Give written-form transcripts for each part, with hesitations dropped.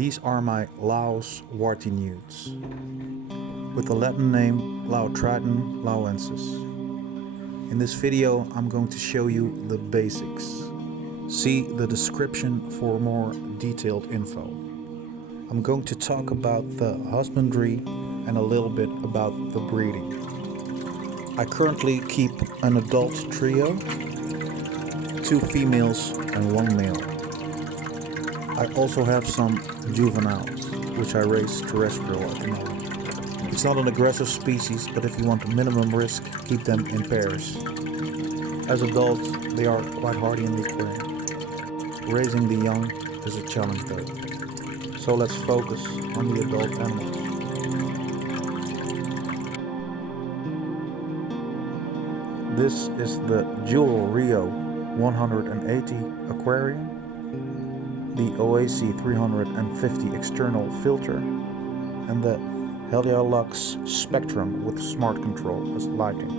These are my Laos Warty newts, with the Latin name Laotriton laoensis. In this video I'm going to show you the basics. See the description for more detailed info. I'm going to talk about the husbandry and a little bit about the breeding. I currently keep an adult trio, 2 females and 1 male. I also have some juveniles, which I raise terrestrial at the moment. It's not an aggressive species, but if you want minimum risk, keep them in pairs. As adults, they are quite hardy in the aquarium. Raising the young is a challenge though. So let's focus on the adult animals. This is the Uwel Rio 180 aquarium, the Oase 350 external filter, and the Lux Spectrum with smart control as lighting.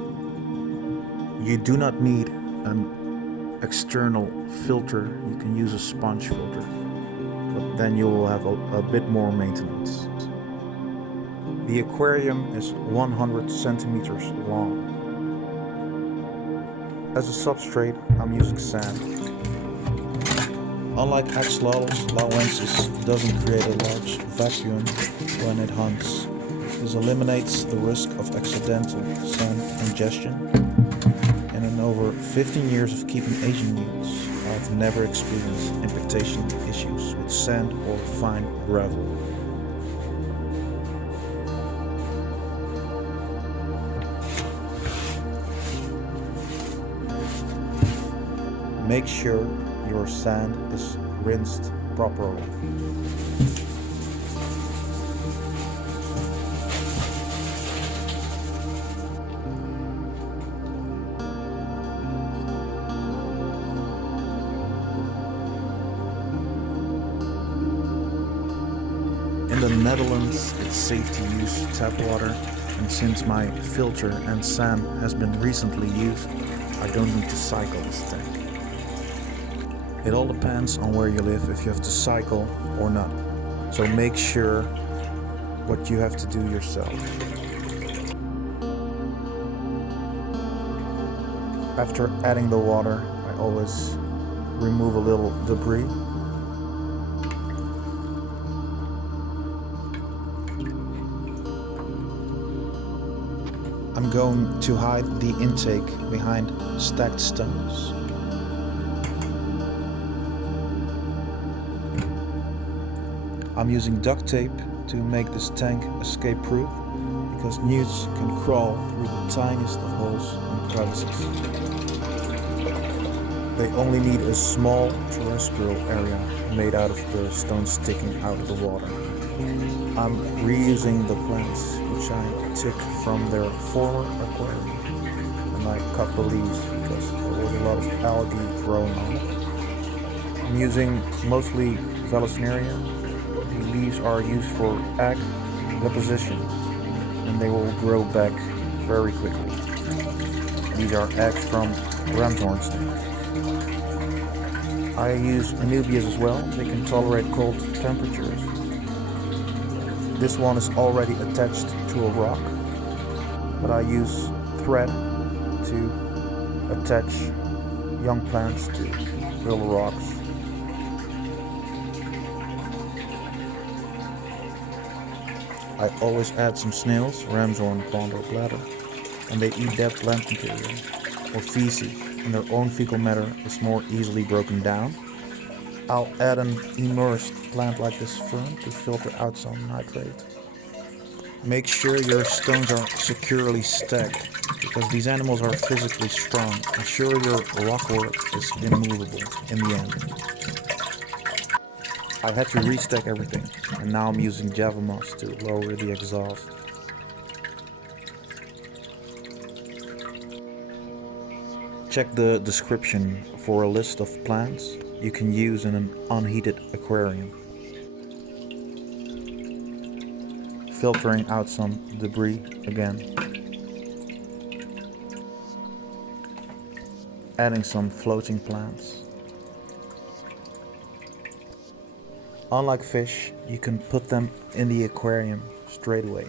You do not need an external filter, you can use a sponge filter, but then you will have a bit more maintenance. The aquarium is 100 centimeters long. As a substrate, I'm using sand. Unlike axolotls, laoensis doesn't create a large vacuum when it hunts. This eliminates the risk of accidental sand ingestion. And in over 15 years of keeping Asian newts, I've never experienced impactation issues with sand or fine gravel. Make sure your sand is rinsed properly. In the Netherlands, it's safe to use tap water, and since my filter and sand has been recently used, I don't need to cycle this tank. It all depends on where you live if you have to cycle or not. So make sure what you have to do yourself. After adding the water, I always remove a little debris. I'm going to hide the intake behind stacked stones. I'm using duct tape to make this tank escape-proof, because newts can crawl through the tiniest of holes and crevices. They only need a small terrestrial area made out of the stones sticking out of the water. I'm reusing the plants which I took from their former aquarium, and I cut the leaves because there was a lot of algae growing on it. I'm using mostly Vallisneria. The leaves are used for egg deposition, and they will grow back very quickly. These are eggs from ram's horn snakes. I use anubias as well. They can tolerate cold temperatures. This one is already attached to a rock, but I use thread to attach young plants to little rocks. I always add some snails, ram's horn, pond or bladder, and they eat dead plant material or feces, and their own fecal matter is more easily broken down. I'll add an immersed plant like this fern to filter out some nitrate. Make sure your stones are securely stacked, because these animals are physically strong. Ensure your rockwork is immovable in the end. I had to restack everything, and now I'm using Java moss to lower the exhaust. Check the description for a list of plants you can use in an unheated aquarium. Filtering out some debris again. Adding some floating plants. Unlike fish, you can put them in the aquarium straight away.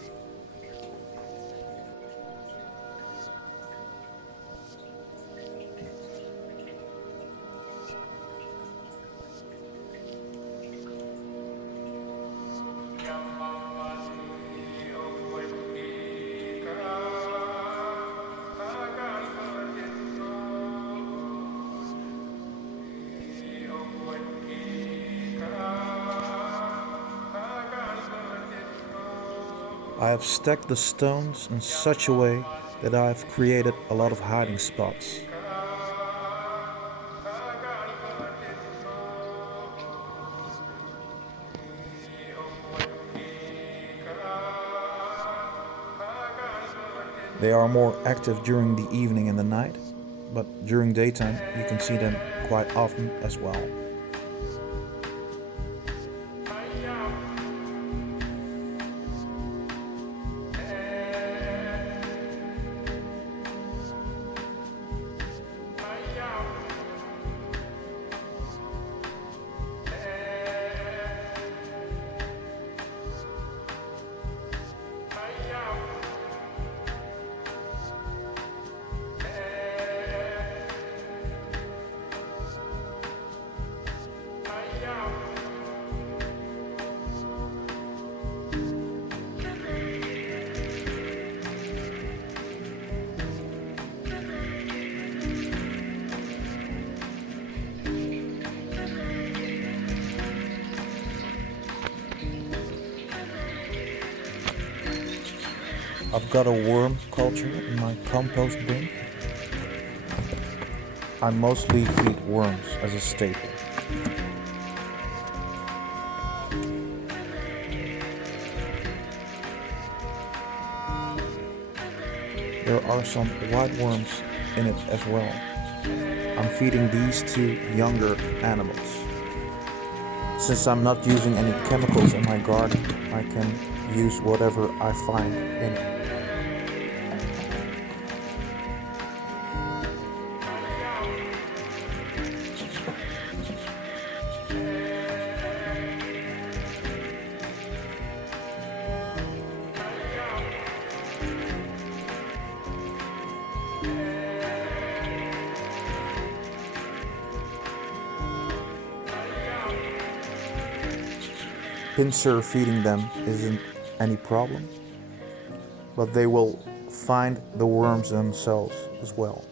I have stacked the stones in such a way that I have created a lot of hiding spots. They are more active during the evening and the night, but during daytime you can see them quite often as well. I've got a worm culture in my compost bin. I mostly feed worms as a staple. There are some white worms in it as well. I'm feeding these to younger animals. Since I'm not using any chemicals in my garden, I can use whatever I find in it. Pincer feeding them isn't any problem, but they will find the worms themselves as well.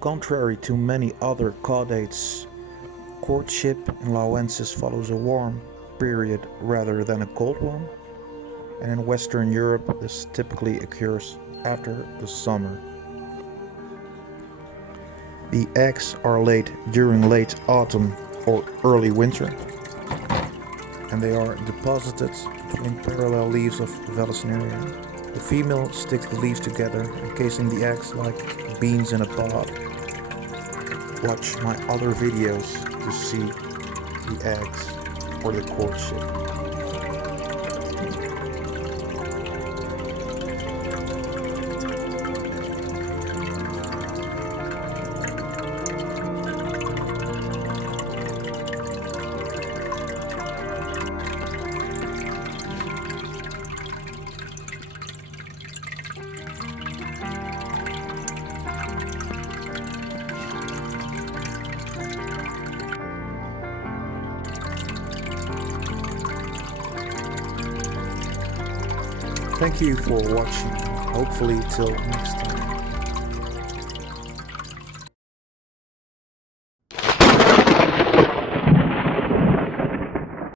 Contrary to many other caudates, courtship in Laoensis follows a warm period rather than a cold one, and in Western Europe this typically occurs after the summer. The eggs are laid during late autumn or early winter, and they are deposited between parallel leaves of Vallisneria. The female sticks the leaves together, encasing the eggs like beans in a pod. Watch my other videos to see the eggs or the courtship. Thank you for watching. Hopefully till next time.